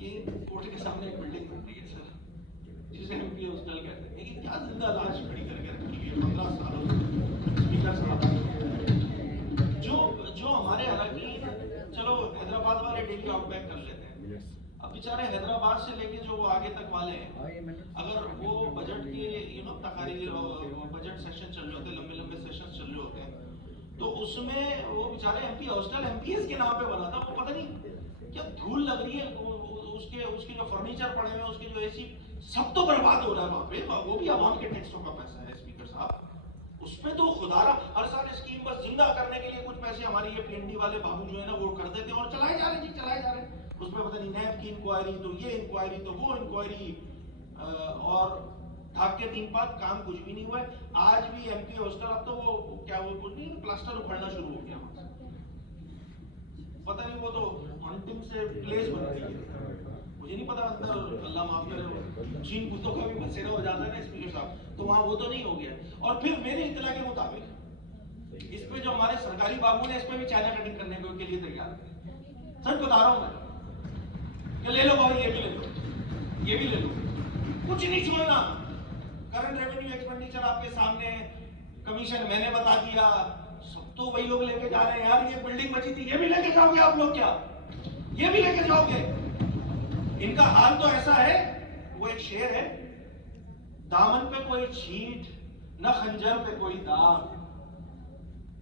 ये कोर्ट के सामने एक बिल्डिंग बनती है सर, जिसे एमपी हॉस्टल कहते हैं। ये क्या जिंदा लाश खड़ी करके रखी हुई है 15 सालों से स्पीकर साहब। जो जो हमारे हालांकि चलो हैदराबाद वाले डेली आउटबैक कर लेते हैं, अब बेचारे हैदराबाद से लेके जो वो आगे तक वाले हैं, अगर वो बजट के तकारीर बजट सेशन चल रहे होते हैं, लंबे लंबे सेशन चल रहे होते हैं, तो उसमें वो बेचारे एमपी हॉस्टल एमपीएस के नाम पे बना था, वो पता नहीं क्या धूल लग रही है, उसके जो फर्नीचर पड़े हुए हैं, उसके जो एसी, सब तो बर्बाद हो रहा है वहां पे, वो भी आवाम के टैक्सों का पैसा है स्पीकर साहब। उसमें तो खुदारा हर साल स्कीम बस जिंदा करने के लिए कुछ पैसे हमारे ये पीएनडी वाले बाबू जो है ना वो कर देते हैं और चलाए जा रहे हैं जी, चलाए जा रहे हैं। उसमें पता नहीं नैब की इंक्वायरी, तो ये इंक्वायरी, तो वो इंक्वायरी, और ढाक के 3 पात काम कुछ भी नहीं हुआ है। आज भी एमपी हॉस्टल, अब तो वो क्या वो कुछ नहीं, प्लास्टर उखड़ना शुरू हो गया, पता नहीं वो तो हंटिंग से प्लेस बन रही है, मुझे नहीं पता अंदर अल्लाह माफ करे चीन कुत्तों का भी बसेरा हो जाता है ना स्पीकर साहब, तो वहां वो तो नहीं हो गया। और फिर मेरे इत्तला के मुताबिक इस पे जो हमारे सरकारी बाबू ने इस पे भी चाइना कटिंग करने के लिए तैयार है। सच बता रहा हूं मैं, ले लो भाई, ये भी ले लो, ये भी ले लो, कुछ नहीं छोड़ना। करंट रेवेन्यू एक्सपेंडिचर आपके सामने, कमीशन मैंने बता दिया, सब तो वही लोग लेके जा रहे हैं। यार ये बिल्डिंग बची थी, ये भी लेके जाओगे आप लोग क्या? ये भी लेके जाओगे? इनका हाल तो ऐसा है, वो एक शेर है, दामन पे कोई छींट न खंजर पे कोई दाग,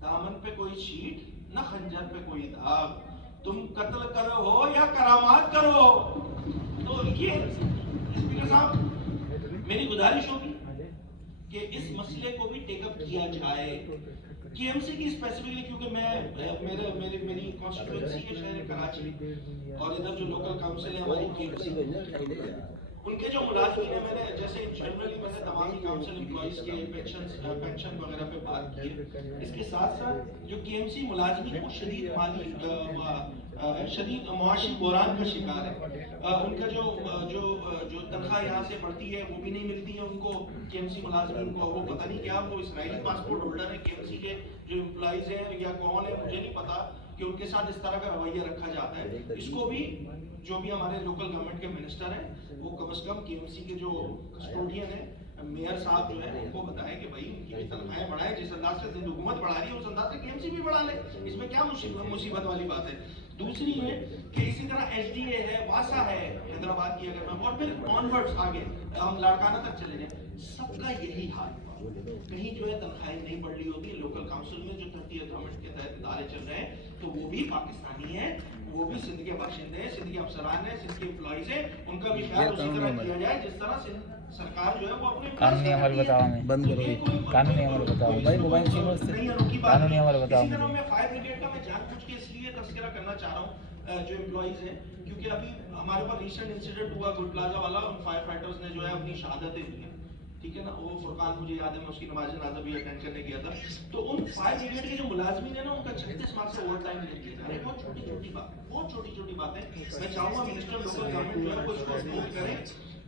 दामन पे कोई छींट न खंजर पे कोई दाग, तुम कत्ल करो हो या करामात करो। तो ये स्पीकर साहब मेरी गुजारिश होगी कि इस मसले को भी टेकअप किया जाए, केएमसी की स्पेसिफिकली, क्योंकि मेरी कॉन्स्टिट्यूएंसी है शहर कराची, और इधर जो लोकल काउंसिल है हमारी केएमसी, उनके जो मुलाजिम है, मैंने जैसे जनरली मैंने तमामी काउंसिल एम्प्लॉइज के पेंशन वगैरह पे बात की, इसके साथ साथ जो केएमसी मुलाजिम वो शदीद मुआशी बहरान का शिकार है। उनका जो तनख्वाह यहाँ से बढ़ती है वो भी नहीं मिलती है उनको, केएमसी मुलाजिम को, वो पता नहीं क्या वो इसराइली पासपोर्ट होल्डर है केएमसी के जो एम्प्लॉइज हैं या कौन है मुझे नहीं पता, कि उनके साथ इस तरह का रवैया रखा जाता है। इसको भी जो भी हमारे लोकल गवर्नमेंट के मिनिस्टर हैं वो कम से कम केएमसी के जो कस्टोडियन है मेयर साहब जो है उनको बताएं कि भाई उनकी भी तनख्वाहें बढ़ाएं, जिस अंदाज से सिंध हुकूमत बढ़ा रही है उस अंदाज से केएमसी भी बढ़ा ले, इसमें क्या मुसीबत वाली बात है। दूसरी है कि इसी तरह एचडीए है, वासा है हैदराबाद की, अगर मैं और फिर ऑनवर्ड्स आगे हम लाड़काना तक चले जाए, सबका यही हाल। कहीं जो है तनख्वाहें नहीं बढ़ रही होती, लोकल काउंसिल में जो 30th गवर्नमेंट के तहत इदारे चल रहे हैं तो वो भी पाकिस्तानी है, वो भी सिंध के बाशिंदे हैं, सिंध के अफसरान हैं, सिंध के एम्प्लॉइज हैं, उनका भी ख्याल उसी तरह किया जाए जिस तरह सिंध सरकार जो है वो अपने कानूनी अमल बताओ, हमें बंद करो, कानूनी अमल बताओ भाई, मोबाइल से कानूनी अमल बताओ। मैं फायर ब्रिगेड का मैं जानबूझ के इसलिए तस्करा करना चाह रहा हूँ जो एम्प्लॉइज हैं, क्योंकि अभी हमारे पास रिसेंट इंसिडेंट हुआ गुड प्लाजा वाला, उन फायर फाइटर्स ने जो है अपनी शहादतें दी हैं, ठीक है ना, वो फुरकान मुझे याद है, मैं उसकी नमाज जनाजा भी अटेंड करने गया था। तो उन फायर ब्रिगेड के जो मुलाजमीन है ना उनका 36 मार्च से ओवर टाइम नहीं किया जा रहा है, बहुत छोटी छोटी बात, बहुत छोटी छोटी बातें। मैं चाहूंगा मिनिस्टर लोकल गवर्नमेंट जो है वो इसको नोट करें।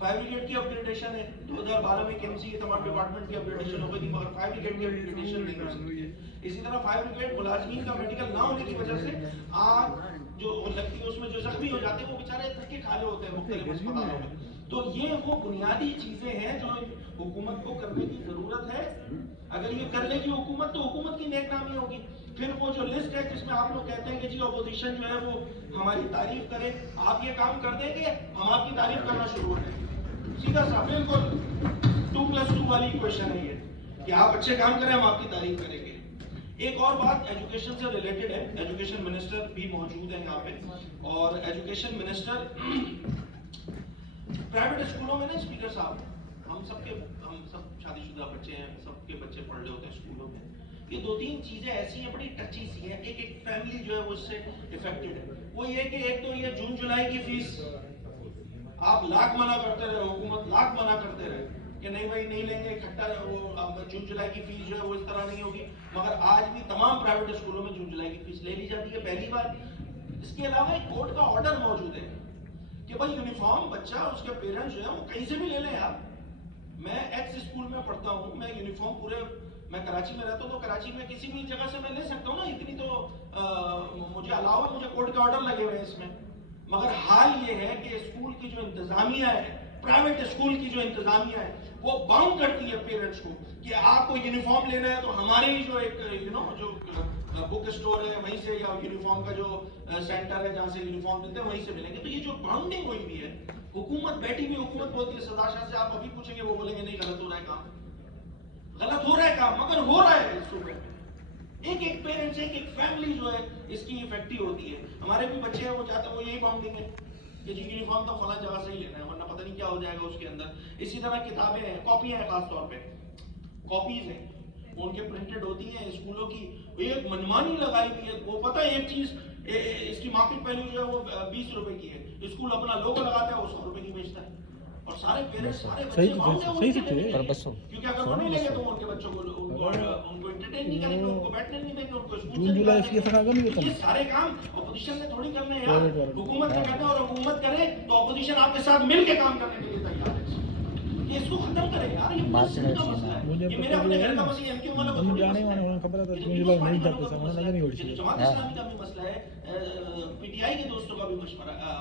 फायर ब्रिगेड की अपग्रेडेशन है, 2012 में केएमसी के तमाम डिपार्टमेंट की अपग्रेडेशन हो गई थी, मगर फायर ब्रिगेड की अपग्रेडेशन नहीं हो सकती। इसी तरह फायर ब्रिगेड मुलाजमीन का मेडिकल ना होने की वजह से आग जो लगती है उसमें जो जख्मी हो जाते हैं वो बेचारे थके खाले होते हैं मुख्तलिफ अस्पतालों में। तो ये वो बुनियादी चीजें हैं जो हुकूमत को करने की जरूरत है। अगर ये कर लेगी हुकूमत तो हुकूमत की नेकनामी होगी। फिर वो जो लिस्ट है जिसमें आप लोग कहते हैं कि जी अपोजिशन जो है वो हमारी तारीफ करे, आप ये काम कर देंगे हम आपकी तारीफ करना शुरू हो जाएंगे, सीधा सा बिल्कुल 2+2 वाली इक्वेशन है ये, कि आप अच्छे काम करें हम आपकी तारीफ करेंगे। एक और बात एजुकेशन से रिलेटेड है, एजुकेशन मिनिस्टर भी मौजूद है यहाँ पे, और एजुकेशन मिनिस्टर प्राइवेट स्कूलों में ना स्पीकर साहब हम सब शादीशुदा बच्चे हैं, सबके बच्चे पढ़ रहे होते हैं स्कूलों में, ये 2-3 चीजें ऐसी हैं बड़ी टची सी हैं, एक फैमिली जो है वो इससे इफेक्टेड है। वो ये कि एक तो ये जून जुलाई की फीस आप लाख मना करते रहे, हुकूमत लाख मना करते रहे कि नहीं भाई नहीं लेंगे, इकट्ठा वो जून जुलाई की फीस जो है वो इस तरह नहीं होगी, मगर आज भी तमाम प्राइवेट स्कूलों में जून जुलाई की फीस ले ली जाती है पहली बार। इसके अलावा एक कोर्ट का ऑर्डर मौजूद है कि भाई यूनिफॉर्म बच्चा उसके पेरेंट्स जो है वो कहीं से भी ले लें यार। मैं एक्स स्कूल में पढ़ता हूँ, मैं यूनिफॉर्म पूरे, मैं कराची में रहता हूँ तो कराची में किसी भी जगह से मैं ले सकता हूँ ना, इतनी तो मुझे अलावा मुझे कोर्ट के ऑर्डर लगे हुए हैं इसमें। मगर हाल ये है कि स्कूल की जो इंतजामिया है, प्राइवेट स्कूल की जो इंतजामिया है, वो बाउंड करती है पेरेंट्स को कि आपको यूनिफॉर्म लेना है तो हमारे ही जो एक जो बुक स्टोर है वहीं से, या यूनिफॉर्म का जो सेंटर है जहाँ से यूनिफॉर्म मिलते हैं वहीं से मिलेंगे। तो ये जो बाउंडिंग हुई हुई है, हुकूमत बैठी हुई, हुकूमत बोलती है सदाशाह से, आप अभी पूछेंगे वो बोलेंगे नहीं गलत हो रहा है काम, गलत हो रहा है काम, मगर हो रहा है इस सूबे में। एक एक पेरेंट्स, एक एक फैमिली जो है इसकी इफेक्टिव होती है। हमारे भी बच्चे हैं, वो चाहते हैं, वो यही बाउंडिंग है कि जी यूनिफॉर्म तो फला जगह से ही लेना है, वरना पता नहीं क्या हो जाएगा उसके अंदर। इसी तरह किताबें हैं, कॉपियां हैं, खास तौर पे कॉपीज हैं, उनके प्रिंटेड होती हैं स्कूलों की, एक मनमानी लगाई हुई है। वो पता है एक चीज, इसकी मार्केट वैल्यू जो है वो 20 रुपए की है, स्कूल अपना लोगो लगाता है वो 100 रुपए की बेचता है, और सारे पेरेंट्स, सारे बच्चे क्योंकि अगर वो नहीं लेंगे तो उनके बच्चों को उनको एंटरटेन नहीं करेंगे, उनको बैठने नहीं देंगे, उनको स्कूल से निकालेंगे। ये सारे काम अपोजिशन ने थोड़ी करने हैं यार, हुकूमत ने करना है, और हुकूमत करे तो अपोजिशन आपके साथ मिलकर काम करने के लिए तैयार है। ये इसको खत्म करें यार, ये मेरे अपने घर का मसला है, इनके वाला को जाने वाले खबर है, नहीं जाते समझ नहीं हो रही। जमात इस्लामी का भी मसला है, पीटीआई के दोस्तों का भी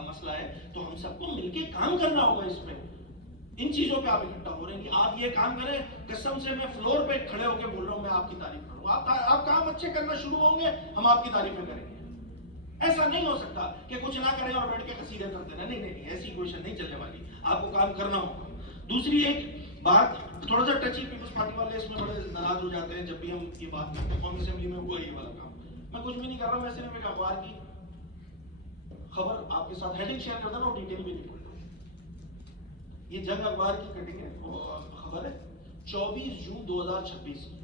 मसला है, तो हम सबको मिलके काम करना होगा इसमें। इन चीजों पे आप इकट्ठा हो रहे हैं। आप ये काम करें, कसम से मैं फ्लोर पे खड़े होकर बोल रहा हूं, मैं आपकी तारीफ करूंगा। आप काम अच्छे करना शुरू होंगे, हम आपकी तारीफें करेंगे। ऐसा नहीं हो सकता कि कुछ ना करें और बैठ के कसीदे करते रहे, नहीं नहीं, ऐसी क्वेश्चन नहीं चलने वाली, आपको काम करना होगा। दूसरी एक बात, थोड़ा सा टची, पीपल्स पार्टी वाले इसमें बड़े नाराज हो जाते हैं जब भी हम ये बात करते हैं। कौमी असेंबली में हुआ ये वाला काम, मैं कुछ भी नहीं कर रहा हूं, मैं सिर्फ एक अखबार की खबर आपके साथ हेडिंग शेयर करता हूं, डिटेल भी नहीं। ये जंग अखबार की कटिंग है, खबर है 24 जून 2026 की,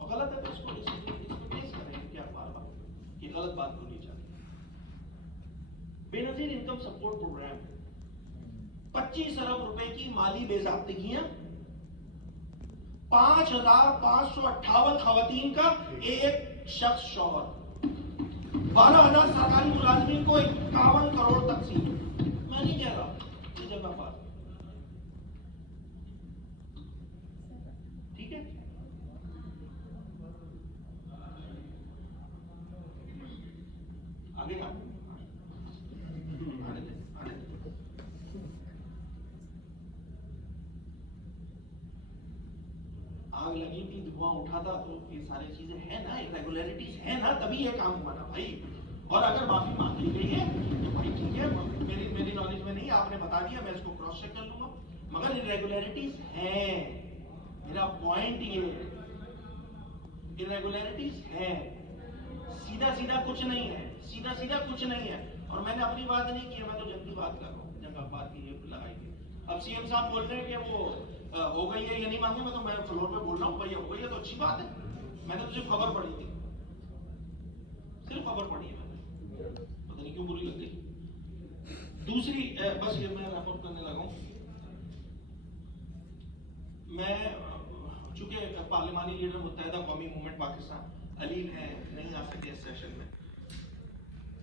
और गलत है तो इसको पेश करेंगे क्या अखबार, ये गलत बात बोली जाती है। बेनजीर इनकम सपोर्ट प्रोग्राम, 25 अरब रुपए की माली बेज़ाब्तिगियां, 5,558 खवातीन का एक शख्स शौहर, 12,000 सरकारी मुलाजमीन को 51 करोड़ तकसीम। मैं नहीं कह रहा, ठीक है। आगे आग लगी थी, धुआं उठा था, तो ये सारी चीजें है ना, इरेगुलरिटीज है ना, तभी ये काम हुआ ना भाई। और अगर माफी मांग ली गई है तो भाई ठीक है, मेरी नॉलेज में नहीं, आपने बता दिया, मैं इसको क्रॉस चेक कर लूंगा, मगर इरेगुलरिटीज है। मेरा पॉइंट ये है, इरेगुलरिटीज है, सीधा सीधा कुछ नहीं है, सीधा सीधा कुछ नहीं है। और मैंने अपनी बात नहीं की है, मैं तो जंग की बात कर रहा हूँ, जंग अखबार की ये लगाई थी। अब सीएम साहब बोल रहे हैं कि वो हो गई है, ये नहीं मांगे, मैं तो मैं फ्लोर पे बोल रहा हूँ भाई हो गई है तो अच्छी बात है। मैंने तो सिर्फ खबर पढ़ी थी, सिर्फ खबर पढ़ी है मैंने, पता नहीं क्यों बुरी लग गई। दूसरी बस ये मैं रैप अप करने लगा हूँ। मैं चूंकि पार्लिमानी लीडर मुत्तहिदा कौमी मूवमेंट पाकिस्तान अलीम है, नहीं आ सके इस सेशन में,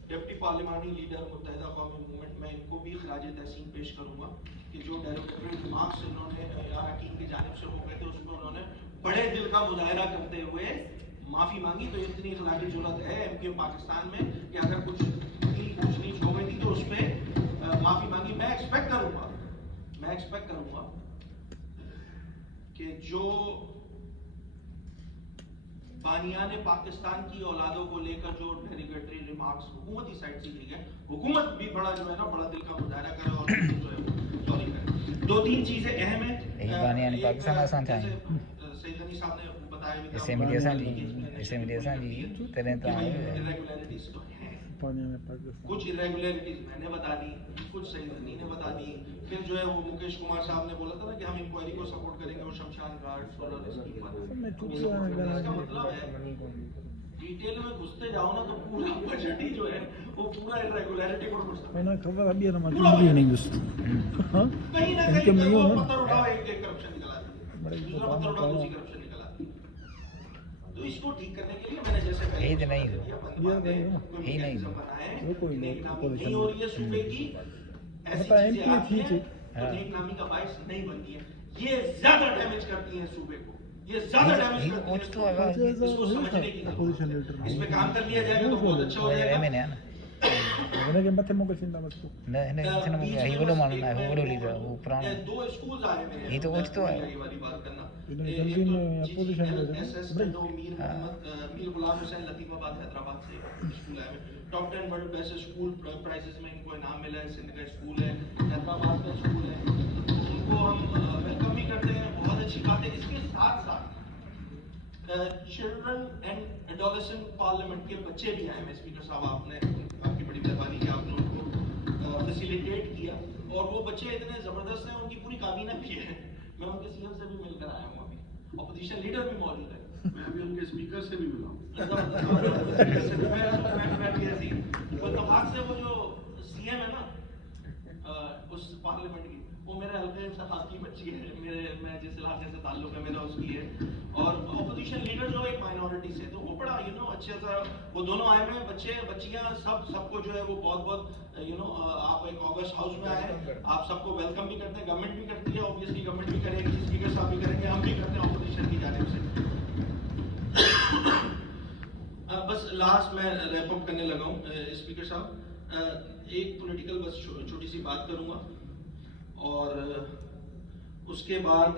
डिप्टी पार्लिमानी लीडर मुत्तहिदा कौमी मूवमेंट, मैं इनको भी खराज तहसीन पेश करूंगा कि जो डेरोगेटरी रिमार्क्स इन्होंने अरकान की जानिब से हो गए थे, उसमें उन्होंने बड़े दिल का मुजाहरा करते हुए माफी मांगी। तो इतनी अखलाकी जुर्रत है एमके पाकिस्तान में कि अगर कुछ ऊंच नीच हो गई थी तो उस पर माफी मांगी। मैं एक्सपेक्ट करूंगा कि जो बानियान पाकिस्तान की औलादों को लेकर जो डेरोगेटरी रिमार्क्स हुकूमती साइड से किए गए, हुकूमत भी बड़ा जो है ना, बड़ा दिल का मुजाहरा करे और जो है सॉरी करे। दो तीन चीजें अहम है, बानियान पाकिस्तान आसान था, सैयद गनी साहब ने बताया भी था, ऐसे मीडिया जी तेरे तो इरेगुलरिटीज तो हैं, कुछ इरेगुलरिटीज मैंने बता दी, कुछ सैयद गनी ने बता दी। फिर जो है वो मुकेश कुमार साहब ने बोला था ना कि हम इंक्वायरी को सपोर्ट करेंगे, और शमशान घाट सोलर स्कीम पर, इसका मतलब है डिटेल में घुसते जाओ ना तो पूरा बजट ही जो है वो पूरा इरेगुलरिटी पर घुसता है ना। खबर अभी है ना, नहीं घुसती, हां कहीं ना कहीं वो पत्थर उठाओ, एक करप्शन निकल आता है, दूसरा पत्थर उठाओ, दूसरी करप्शन निकल आती है। तो इसको ठीक करने के लिए मैंने जैसे पहले नहीं बनाए, कोई नहीं हो रही है सूबे की, ऐसी चीजें आती हैं तो नेक नामी का बाइस नहीं बनती है, ये ज्यादा डैमेज करती है सूबे को, ये ज्यादा डैमेज करती है। इसको समझने की जरूरत है, इस पे काम कर लिया जाएगा तो बहुत अच्छा हो जाएगा। ನನಗೆ ಮತ್ತೆ ಮೊಗಸಿಂದ ಮತ್ತು नहीं किसी ने मुझे ही बोलो मानना है वो लीडर वो पुराना दो स्कूल आए हुए हैं, ये तो कुछ तो है। ये वाली बात करना। इन्होंने एक जल्दी तो में अपोजिशन ले रहे हैं। GSS जो मीर मोहम्मद मीर गुलाम हुसैन लतीफाबाद हैदराबाद से स्कूल आए हुए। Top 10 world best school prizes में इनको इनाम मिला है। सिंध का स्कूल है, हैदराबाद का स्कूल है, उनको हम वेलकम भी करते हैं। बहुत अच्छी बात है। इसके साथ साथ चिल्ड्रन एंड एडोलेसेंट पार्लियामेंट के बच्चे भी आए हैं। स्पीकर साहब, आपकी बड़ी मेहरबानी कि आपने उनको फैसिलिटेट किया, और वो बच्चे इतने जबरदस्त हैं, उनकी पूरी काबीना भी है। मैं उनके सीएम से भी मिलकर आया हूँ, अभी ऑपोजिशन लीडर भी मौजूद है। मैं अभी उनके स्पीकर से भी मिला हूँ। वो तबाक से वो जो सीएम है ना उस पार्लियामेंट की, वो मेरे हल्के सफात की बच्ची है। मैं जिस इलाके से ताल्लुक है मेरा उसकी है। और ऑपोजिशन लीडर जो एक माइनॉरिटी से, तो वो बड़ा अच्छे सा वो दोनों आए हुए बच्चे बच्चियां सबको जो है वो बहुत आप एक ऑगस्ट हाउस में आए, आप सबको वेलकम भी करते हैं। गवर्नमेंट भी करती है, ऑब्वियसली गवर्नमेंट भी करेगी, स्पीकर साहब भी करेंगे, हम भी करते हैं ऑपोजिशन की जानिब से। बस लास्ट मैं रैप अप करने लगा हूँ स्पीकर साहब। एक पॉलिटिकल बस छोटी सी बात करूंगा, और उसके बाद